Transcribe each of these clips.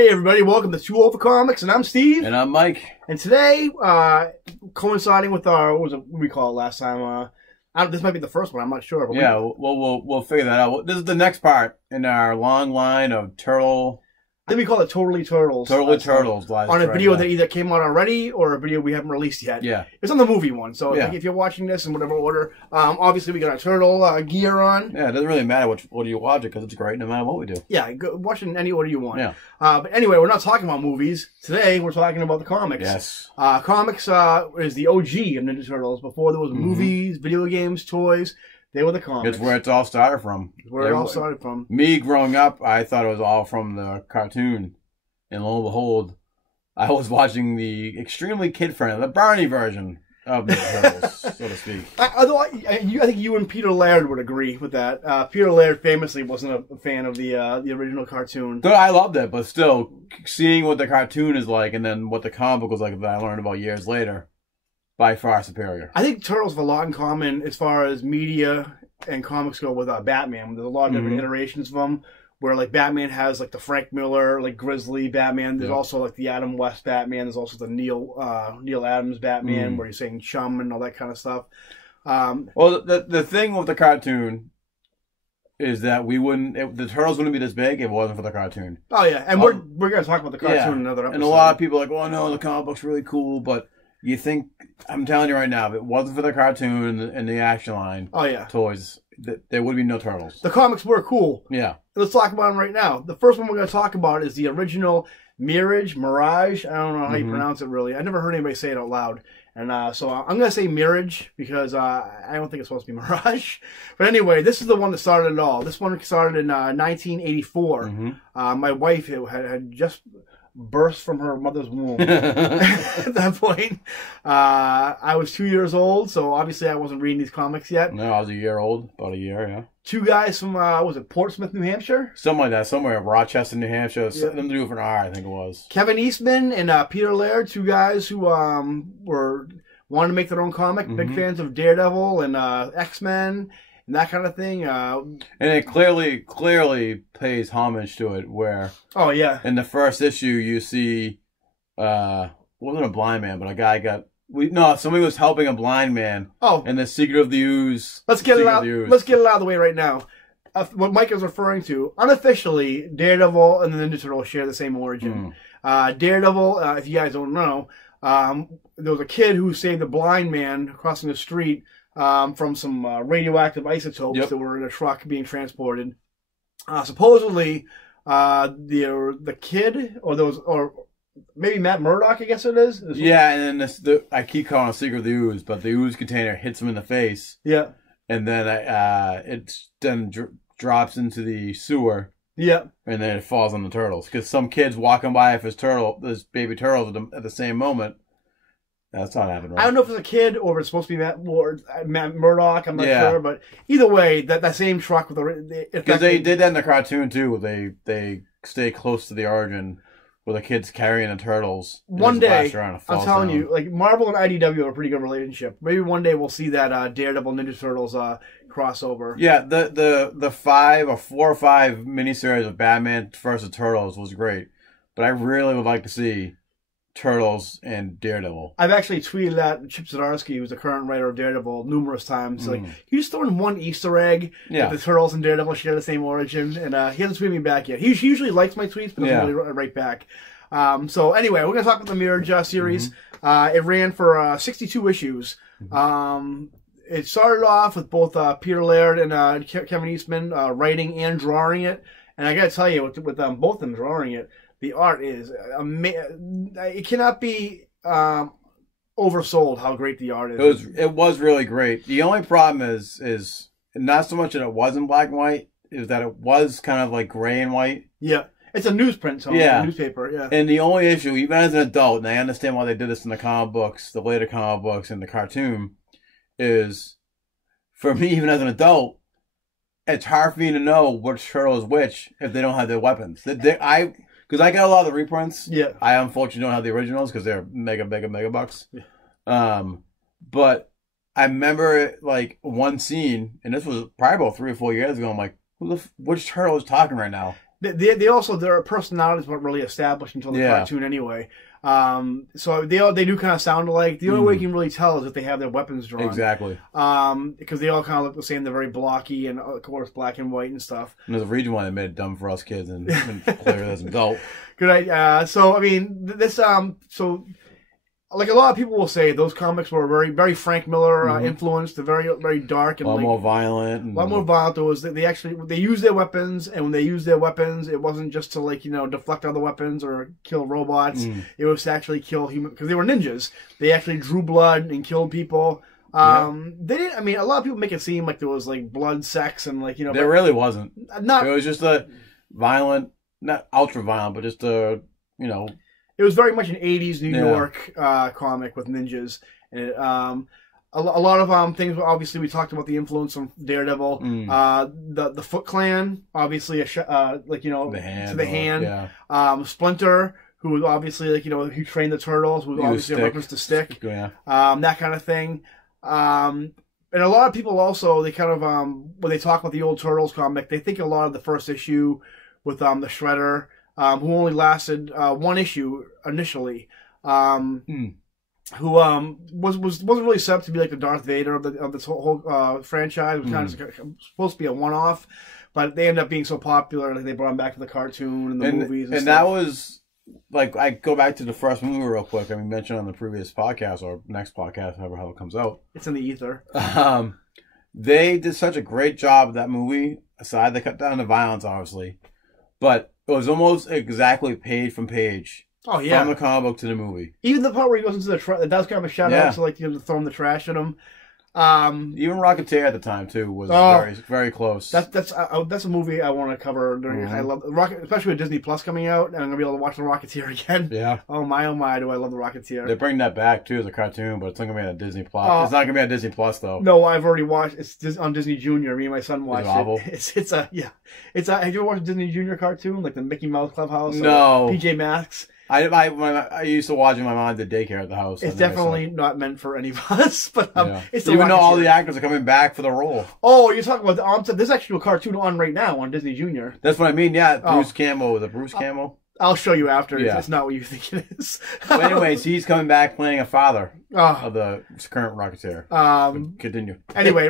Hey everybody, welcome to Two Over Comics, and I'm Steve. And I'm Mike. And today, coinciding with our, what we call it last time? This might be the first one, I'm not sure. But yeah, we'll figure that out. This is the next part in our long line of turtle... I think we call it Totally Turtles. Totally Turtles. On a video that either came out already or a video we haven't released yet. Yeah. It's on the movie one, so yeah. if you're watching this in whatever order, obviously we got our turtle gear on. Yeah, it doesn't really matter what order you watch it because it's great no matter what we do. Yeah, watch it in any order you want. Yeah. But anyway, we're not talking about movies. Today, we're talking about the comics. Yes. Comics is the OG of Ninja Turtles. Before there was movies, video games, toys. They were the comics. It's where it's all started from. It's where it all started from. Me growing up, I thought it was all from the cartoon. And lo and behold, I was watching the extremely kid-friendly, the Barney version of the Turtles, so to speak. I think you and Peter Laird would agree with that. Peter Laird famously wasn't a fan of the original cartoon. But I loved it, but still, seeing what the cartoon is like and then what the comic book was like that I learned about years later, by far superior. I think Turtles have a lot in common as far as media and comics go with Batman. There's a lot of different iterations of them. Where, like, Batman has, like, the Frank Miller, like, Grizzly Batman. There's also, like, the Adam West Batman. There's also the Neil Adams Batman, where he's saying chum and all that kind of stuff. Well, the thing with the cartoon is that the Turtles wouldn't be this big if it wasn't for the cartoon. Oh, yeah. And we're going to talk about the cartoon in another episode. And a lot of people are like, oh, no, the comic book's really cool, but you think, I'm telling you right now, if it wasn't for the cartoon and the action line toys, there would be no Turtles. The comics were cool. Yeah. Let's talk about them right now. The first one we're going to talk about is the original Mirage. I don't know how you pronounce it, really. I never heard anybody say it out loud. And so I'm going to say Mirage because I don't think it's supposed to be Mirage. But anyway, this is the one that started it all. This one started in 1984. My wife had just burst from her mother's womb at that point. I was 2 years old, so obviously I wasn't reading these comics yet. No, I was a year old, about a year, yeah. Two guys from, was it Portsmouth, New Hampshire? Something like that, somewhere, Rochester, New Hampshire, something to do with an R, I think it was. Kevin Eastman and Peter Laird, two guys who wanted to make their own comic, big fans of Daredevil and X-Men, and that kind of thing. And it clearly pays homage to it, where... Oh, yeah. In the first issue, you see... wasn't a blind man, but a guy got... somebody was helping a blind man. Oh. And the Secret of the Ooze... Let's get it out of the way right now. What Mike is referring to, unofficially, Daredevil and the Ninja Turtles share the same origin. Daredevil, if you guys don't know, there was a kid who saved a blind man crossing the street from some radioactive isotopes that were in a truck being transported. Supposedly, the kid, or maybe Matt Murdock, I guess it is. Yeah, and then I keep calling it Secret of the Ooze, but the ooze container hits him in the face. Yeah. And then it drops into the sewer. Yeah. And then it falls on the turtles. Because some kid's walking by with his baby turtles at the same moment. That's not happening, right? I don't know if it's a kid or if it's supposed to be Matt Murdock. I'm not sure, but either way, that same truck with the because they did that in the cartoon too. They stay close to the origin where the kid's carrying the turtles. One day, I'm telling you, like Marvel and IDW have a pretty good relationship. Maybe one day we'll see that Daredevil Ninja Turtles crossover. Yeah, the 4 or 5 miniseries of Batman versus Turtles was great, but I really would like to see Turtles and Daredevil. I've actually tweeted at Chip Zdarsky, who's the current writer of Daredevil, numerous times. Like, can you just throw in one Easter egg that the Turtles and Daredevil share the same origin? And he hasn't tweeted me back yet. He usually likes my tweets, but doesn't really write back. So anyway, we're going to talk about the Mirage series. It ran for 62 issues. It started off with both Peter Laird and Kevin Eastman writing and drawing it. And I got to tell you, with both of them drawing it, the art is amazing. It cannot be oversold how great the art is. It was really great. The only problem is not so much that it wasn't black and white, is that it was kind of like gray and white. Yeah. It's a newsprint, so a newspaper, yeah. And the only issue, even as an adult, and I understand why they did this in the comic books, the later comic books and the cartoon, is for me, even as an adult, it's hard for me to know which turtle is which if they don't have their weapons. Because I got a lot of the reprints. Yeah. I unfortunately don't have the originals because they're mega bucks. Yeah. But I remember like one scene, and this was probably about 3 or 4 years ago. I'm like, which turtle is talking right now? They also, their personalities weren't really established until the cartoon anyway. So they do kind of sound alike. The only way you can really tell is if they have their weapons drawn. Exactly. Because they all kind of look the same. They're very blocky and, of course, black and white and stuff. And there's a reason why they made it dumb for us kids and clear as an adult. Good idea. So, I mean, this, so... Like a lot of people will say, those comics were very, very Frank Miller influenced. They're very, very dark and a lot more violent. A lot more violent. There was they used their weapons, and when they used their weapons, it wasn't just to deflect other weapons or kill robots. It was to actually kill human because they were ninjas. They actually drew blood and killed people. They didn't. I mean, a lot of people make it seem like there was like blood, sex, and there really wasn't. Not. It was just a violent, not ultra violent, but just a It was very much an 80s New York comic with ninjas. And a lot of things, obviously, we talked about the influence from Daredevil. The Foot Clan, obviously, the hand. Splinter, who was obviously, who trained the Turtles, who was obviously a reference to Stick. That kind of thing. And a lot of people also, they kind of, when they talk about the old Turtles comic, they think a lot of the first issue with the Shredder, who only lasted one issue initially, who wasn't really set up to be like the Darth Vader of this whole franchise. It was kind of supposed to be a one-off, but they ended up being so popular that they brought him back to the cartoon and the movies. And that was like, I go back to the first movie real quick. I mean, mentioned on the previous podcast or next podcast, however it comes out. It's in the ether. They did such a great job of that movie. Aside, they cut down the violence, obviously, but it was almost exactly page from page. Oh yeah, from the comic book to the movie. Even the part where he goes into the trash, that was kind of a shout out to to throw him the trash at him. Even Rocketeer at the time too was very, very close. That's a movie I want to cover during. I love especially with Disney Plus coming out, and I'm gonna be able to watch the Rocketeer again. Yeah. Oh my, do I love the Rocketeer? They're bringing that back too as a cartoon, but it's not gonna be on Disney Plus. It's not gonna be on Disney Plus though. No, I've already watched. It's on Disney Junior. Me and my son watched it. It's a. Have you ever watched a Disney Junior cartoon like the Mickey Mouse Clubhouse? No. PJ Masks. I used to watch it. My mom did daycare at the house. It's definitely not meant for any of us, but it's even though all the actors are coming back for the role. Oh, you're talking about there's actually a cartoon on right now on Disney Junior. That's what I mean. Yeah, Bruce Campbell, Bruce Campbell. I'll show you after. Yeah. It's not what you think it is. But anyways, he's coming back playing a father of the current Rocketeer. Continue. Anyway,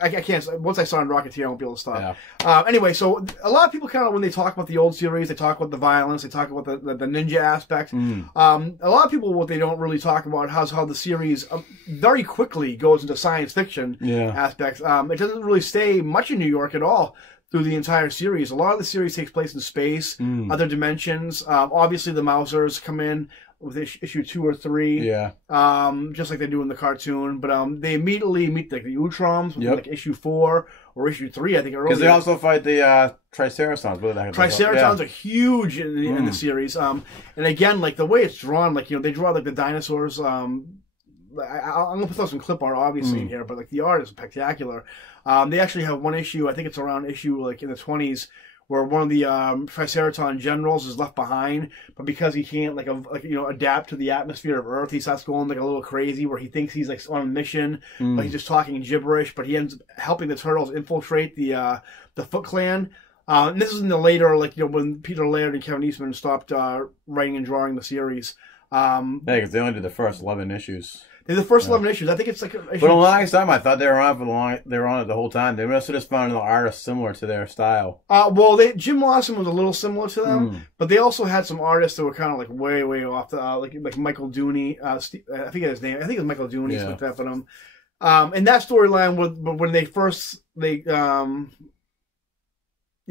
I can't. Once I saw on Rocketeer, I won't be able to stop. Yeah. Anyway, so a lot of people kind of, when they talk about the old series, they talk about the violence, they talk about the ninja aspect. A lot of people, what they don't really talk about is how the series very quickly goes into science fiction aspects. It doesn't really stay much in New York at all through the entire series. A lot of the series takes place in space, other dimensions. Obviously, the Mousers come in with issue 2 or 3, just like they do in the cartoon. But they immediately meet like the Utroms with like issue 4 or issue 3, I think. Because they also fight the Triceratons. Triceratons are huge in the series. And again, like the way it's drawn, like they draw like the dinosaurs. I'm gonna put some clip art obviously in here, but like the art is spectacular. They actually have one issue, I think it's around issue like in the 20s, where one of the Triceraton generals is left behind, but because he can't adapt to the atmosphere of Earth, he starts going like a little crazy, where he thinks he's like on a mission, but he's just talking gibberish. But he ends up helping the Turtles infiltrate the Foot Clan. And this is in the later, when Peter Laird and Kevin Eastman stopped writing and drawing the series. Because they only did the first 11 issues. They're the first 11 issues. I think it's like. But the longest time, I thought they were on They were on it the whole time. They must have just found an artist similar to their style. Jim Lawson was a little similar to them, but they also had some artists that were kind of like way, way off the like Michael Dooney. I think his name. I think it was Michael Dooney. Yeah. For them. And that storyline, when they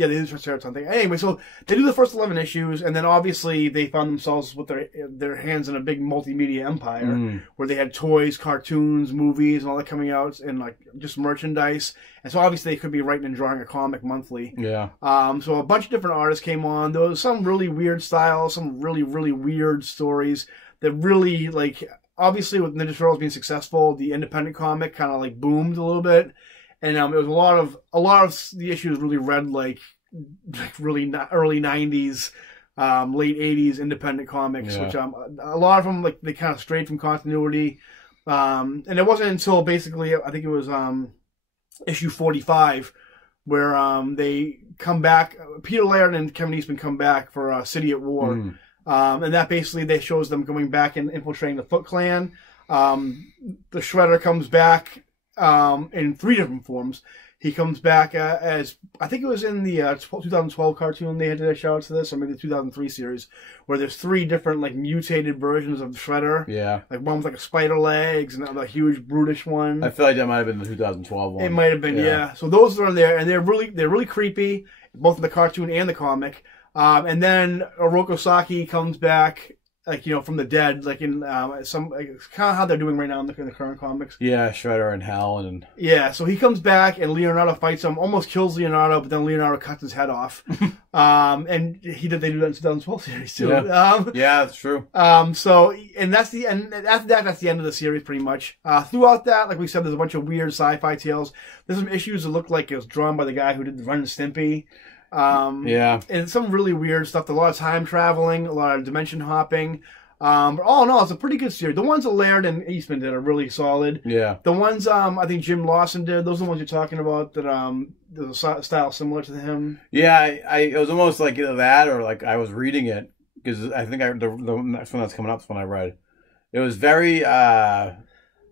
do the Triceratops thing. Anyway, so they do the first 11 issues, and then obviously they found themselves with their hands in a big multimedia empire, where they had toys, cartoons, movies, and all that coming out, and like just merchandise. And so obviously they could be writing and drawing a comic monthly. Yeah. So a bunch of different artists came on. There was some really weird styles, some really, really weird stories that really, like, obviously with Ninja Turtles being successful, the independent comic kind of like boomed a little bit. And it was a lot of the issues really read like really early 90s, late 80s independent comics, which a lot of them, like, they kind of strayed from continuity. And it wasn't until basically, I think it was issue 45, where they come back. Peter Laird and Kevin Eastman come back for City at War. And that basically they shows them going back and infiltrating the Foot Clan. The Shredder comes back in 3 different forms. He comes back as, I think it was in the 2012 cartoon they had to shout out to this, or maybe the 2003 series, where there's 3 different like mutated versions of the Shredder. Yeah. Like one with like a spider legs and a huge brutish one. I feel like that might have been the 2012 one. It might have been, yeah. So those are in there, and they're really creepy, both in the cartoon and the comic. And then Oroku Saki comes back, like, you know, from the dead, like in some, like, it's kind of how they're doing right now in the current comics. Yeah, Shredder in hell, and yeah, so he comes back and Leonardo fights him, almost kills Leonardo, but then Leonardo cuts his head off. And they do that in the 2012 series too. Yeah, yeah, that's true. So and that's the end. After that, that's the end of the series pretty much. Throughout that, like we said, there's a bunch of weird sci-fi tales. There's some issues that look like it was drawn by the guy who did Ren and Stimpy. Yeah. And some really weird stuff. A lot of time traveling, a lot of dimension hopping. But all in all, it's a pretty good series. The ones that Laird and Eastman did are really solid. Yeah. The ones I think Jim Lawson did, those are the ones you're talking about that there's a style similar to him. Yeah, it was almost like either that or like I was reading it because I think the next one that's coming up is one I read. It was very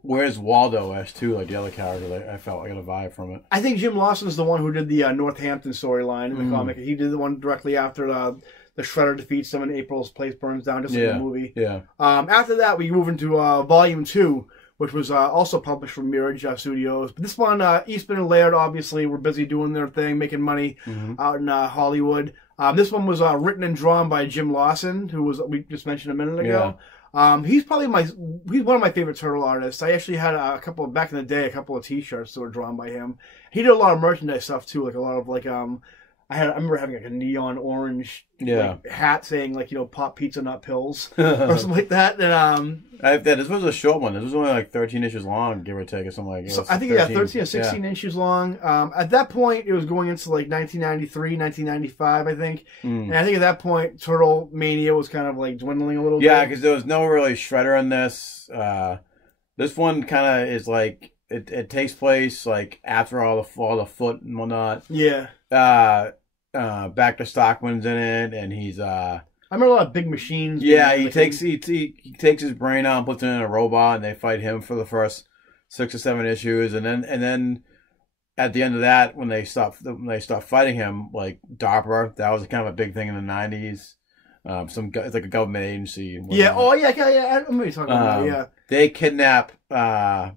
Where's Waldo-esque too, like the other character. I felt I got a vibe from it. I think Jim Lawson is the one who did the Northampton storyline in the comic. He did the one directly after the Shredder defeats them and April's place burns down, just like the movie. Yeah. After that, we move into Volume 2, which was also published from Mirage Studios. But this one, Eastman and Laird obviously were busy doing their thing, making money out in Hollywood. This one was written and drawn by Jim Lawson, who we just mentioned a minute ago. He's probably he's one of my favorite Turtle artists. I actually had back in the day, a couple of T-shirts that were drawn by him. He did a lot of merchandise stuff too, like a lot of like I remember having like a neon orange hat saying like, you know, pop pizza, not pills, or something like that. And this was a short one. This was only like 13 inches long, give or take, or something like that. So I think 13 or 16 inches long. At that point, it was going into like 1993, 1995, I think. And I think at that point, Turtle Mania was kind of like dwindling a little bit. Yeah, because there was no really Shredder in this. This one kind of is like it takes place like after all the Foot and whatnot. Yeah. Baxter Stockman's in it, and he's I remember a lot of big machines. Yeah, he takes his brain out and puts it in a robot, and they fight him for the first 6 or 7 issues, and then at the end of that, when they stop fighting him, like DARPA, that was kind of a big thing in the 90s. It's like a government agency. Yeah. Oh yeah. I remember you talking about that. Yeah. They kidnap Raph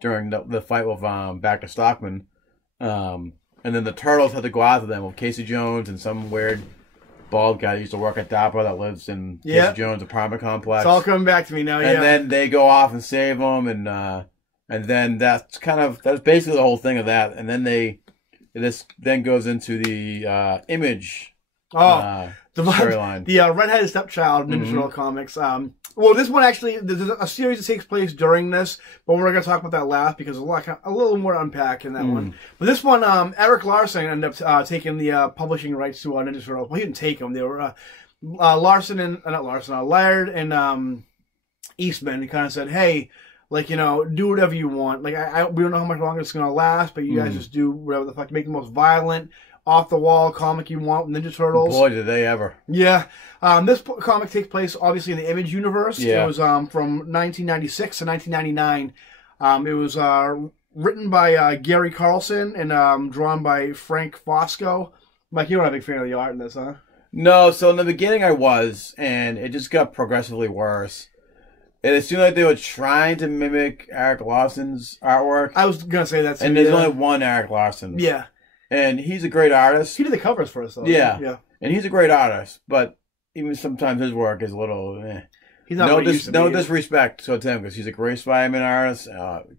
during the fight with Baxter Stockman. And then the Turtles had to go after them with Casey Jones and some weird bald guy that used to work at DARPA that lives in Casey Jones' apartment complex. It's all coming back to me now. And then they go off and save them, and then that's basically the whole thing of that. And then this then goes into the Image storyline. The redheaded stepchild Ninja Turtle comics. Well, this one actually, there's a series that takes place during this, but we're going to talk about that last because there's a little more to unpack in that one. But this one, Eric Larson ended up taking the publishing rights to Ninja Turtles. Well, he didn't take them. They were Laird and Eastman kind of said, hey, like, you know, do whatever you want. Like, we don't know how much longer it's going to last, but you guys just do whatever the fuck. Make the most violent, off-the-wall comic you want with Ninja Turtles. Boy, did they ever. Yeah. This comic takes place, obviously, in the Image universe. Yeah. It was from 1996 to 1999. It was written by Gary Carlson and drawn by Frank Fosco. Mike, you're not a big fan of the art in this, huh? No, so in the beginning I was, and it just got progressively worse. It seemed like they were trying to mimic Eric Larson's artwork. I was going to say that too. And there's only one Eric Larson. Yeah. And he's a great artist. He did the covers for us, though. Yeah. Yeah. And he's a great artist, but even sometimes his work is a little... He's not no disrespect to him, because he's a great Spider-Man artist,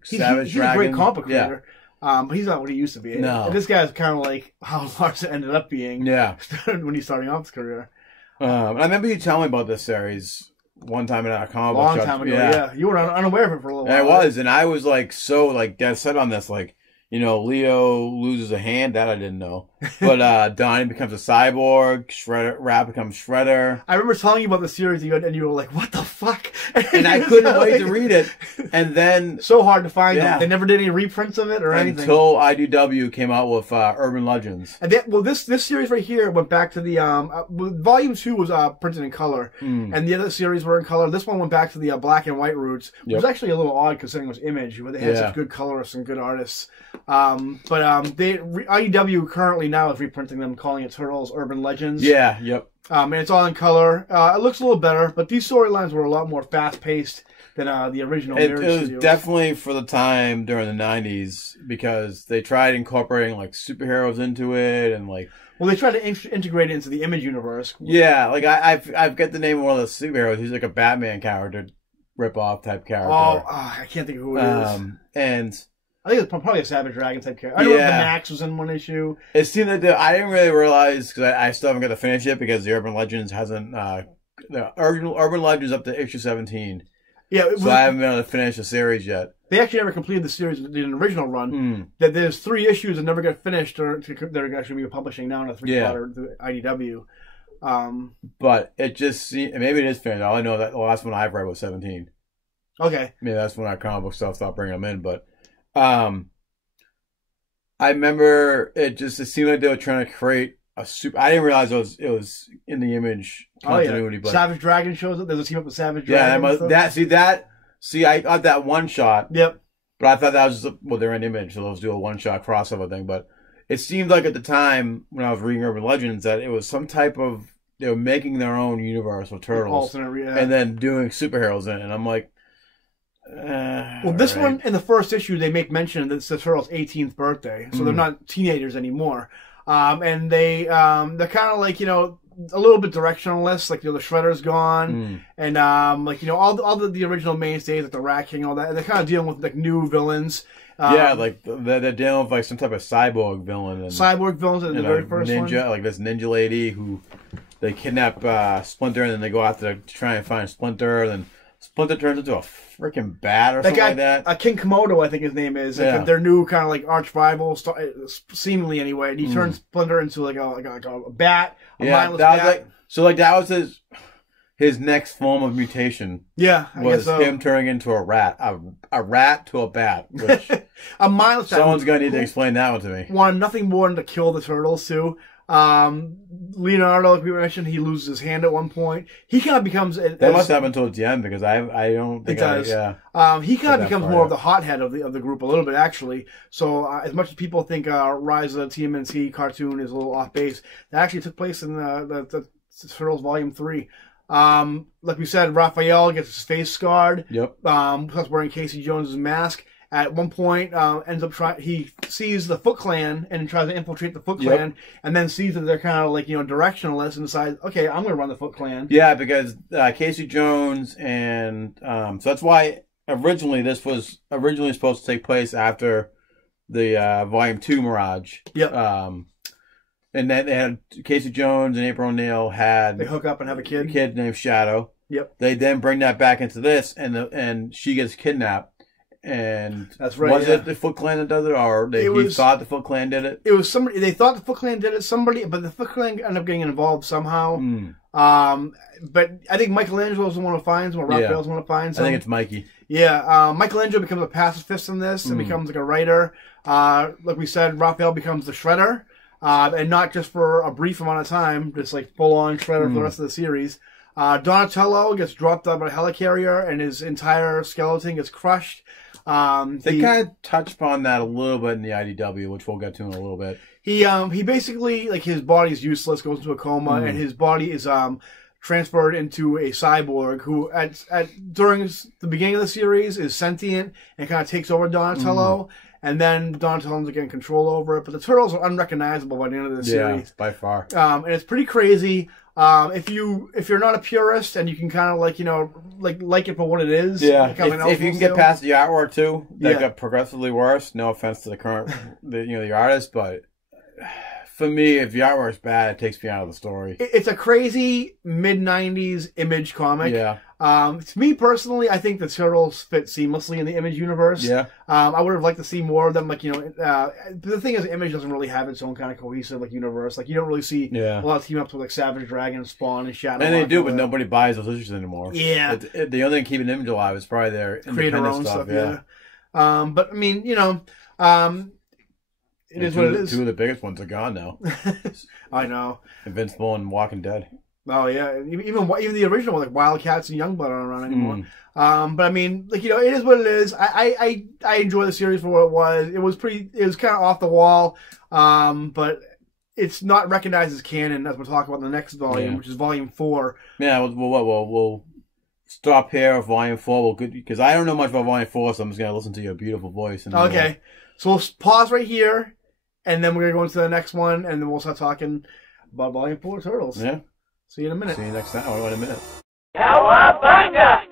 Savage Dragon. He's a great comic creator. But he's not what he used to be. No. And this guy's kind of like how Larson ended up being when he's starting off his career. I remember you telling me about this series one time in a comic book long time ago, yeah. You were unaware of it for a little while. And I was, and I was like so like dead set on this. Like, Leo loses a hand. That I didn't know. But Donnie becomes a cyborg. Rat becomes Shredder. I remember telling you about the series, and you were like, "What the fuck?" And I couldn't wait to read it. And then so hard to find them. They never did any reprints of it or anything until IDW came out with Urban Legends. And this series right here went back to the Volume 2 was printed in color, and the other series were in color. This one went back to the black and white roots, which was actually a little odd considering it was Image, where they had such good colorists and good artists. IDW currently now is reprinting them, calling it Turtles Urban Legends. Yeah, yep. And it's all in color. It looks a little better, but these storylines were a lot more fast-paced than the original Mirage It was videos. definitely for the time during the 90s, because they tried incorporating like superheroes into it, and like... Well, they tried to integrate it into the Image universe. Yeah, like I've got the name of one of the superheroes. He's like a Batman character, rip-off type character. I can't think of who it is. And... I think it's probably a Savage Dragon type character. I know the Max was in one issue. It seemed like I didn't really realize, because I still haven't got to finish it, because the Urban Legends hasn't... the Urban Legends up to issue 17. Yeah, so I haven't been able to finish the series yet. They actually never completed the series in an original run. That there's 3 issues that never got finished, or they're actually publishing now in a 3-parter the IDW. But it just seemed... Maybe it is finished. All I know that the last one I've read was 17. Okay. Maybe that's when our comic book stuff stopped bringing them in, but... I remember it seemed like they were trying to create a super... I didn't realize it was in the Image continuity. But Savage Dragon shows up. There's a team up with Savage Dragon. I got that one shot. Yep. But I thought that was just... Well, they're in Image, so they'll do a one-shot crossover thing. But it seemed like at the time, when I was reading Urban Legends, that it was some type of... They were making their own universe with Turtles. And then doing superheroes in it. And I'm like... well, this one, in the first issue, they make mention that it's the Turtles' 18th birthday, so they're not teenagers anymore. And they're kind of like, a little bit directionless, like, the Shredder's gone, and, all the original mainstays, like the Rat King, all that, and they're kind of dealing with, like, new villains. Like, they're dealing with, like, some type of cyborg villain. Cyborg villains in the very first one. Like this ninja lady who, they kidnap Splinter, and then they go after to try and find Splinter, and then Splinter turns into a freaking bat or something like that. King Komodo, I think his name is. Like their new kind of like arch rival, seemingly anyway. And he turns Splinter into like a bat, mindless bat. That was his next form of mutation. Yeah, was him turning into a rat, a rat to a bat. Which a mindless bat. Someone's gonna need to explain that one to me. Wanted nothing more than to kill the Turtles too. Leonardo, like we mentioned, he loses his hand at one point. He kind of becomes... That must happen towards the end, because I don't think it does. He kind of becomes more of the hothead of the group a little bit, actually. So as much as people think Rise of the TMNT cartoon is a little off base, that actually took place in the Turtles Volume 3. Like we said, Raphael gets his face scarred. Yep. Plus wearing Casey Jones's mask. At one point, he sees the Foot Clan and tries to infiltrate the Foot Clan, and then sees that they're kind of like, directionless, and decides, okay, I'm going to run the Foot Clan. Yeah, because Casey Jones and so that's why originally this was supposed to take place after the Volume 2 Mirage. Yep. And then they had Casey Jones and April O'Neil they hook up and have a kid. A kid named Shadow. Yep. They then bring that back into this, and she gets kidnapped. And that's right. Was it the Foot Clan that does it, or he thought the Foot Clan did it? It was somebody. They thought the Foot Clan did it. But the Foot Clan ended up getting involved somehow. But I think Michelangelo's the one who finds him, or Raphael's the one who finds him. I think it's Mikey. Yeah, Michelangelo becomes a pacifist in this, and becomes like a writer. Like we said, Raphael becomes the Shredder, and not just for a brief amount of time, just like full on Shredder for the rest of the series. Donatello gets dropped out of a helicarrier, and his entire skeleton gets crushed. They kind of touch upon that a little bit in the IDW, which we'll get to in a little bit. He basically, like, his body is useless, goes into a coma, and his body is transferred into a cyborg who, during the beginning of the series, is sentient and kind of takes over Donatello. And then Donatello's getting control over it, but the Turtles are unrecognizable by the end of the series. Yeah, by far. And it's pretty crazy. If you're not a purist and you can kind of like it for what it is. Yeah. If you can get past the artwork too, that got progressively worse. No offense to the current, the artist, but for me, if the artwork's bad, it takes me out of the story. It's a crazy mid-90s Image comic. Yeah. To me personally, I think the Turtles fit seamlessly in the Image universe. Yeah. I would have liked to see more of them. Like, you know, the thing is, Image doesn't really have its own kind of cohesive like universe. Like, you don't really see a lot of team ups with like Savage Dragon and Spawn and Shadow. And they do, but nobody buys those issues anymore. Yeah. The only thing keeping Image alive is probably their independent stuff. Yeah. But I mean, you know, it is what it is. Two of the biggest ones are gone now. I know. Invincible and Walking Dead. Oh yeah, even the original like Wildcats and Youngblood aren't around anymore. But I mean, like, you know, it is what it is. I enjoy the series for what it was. It was kind of off the wall, but it's not recognized as canon as we'll talk about in the next volume, which is Volume 4. Yeah, we'll stop here with Volume 4. Because I don't know much about Volume 4, so I'm just gonna listen to your beautiful voice. And okay, so we'll pause right here, and then we're gonna go into the next one, and then we'll start talking about Volume 4 Turtles. Yeah. See you in a minute. See you next time. Oh, in a minute. Cowabunga!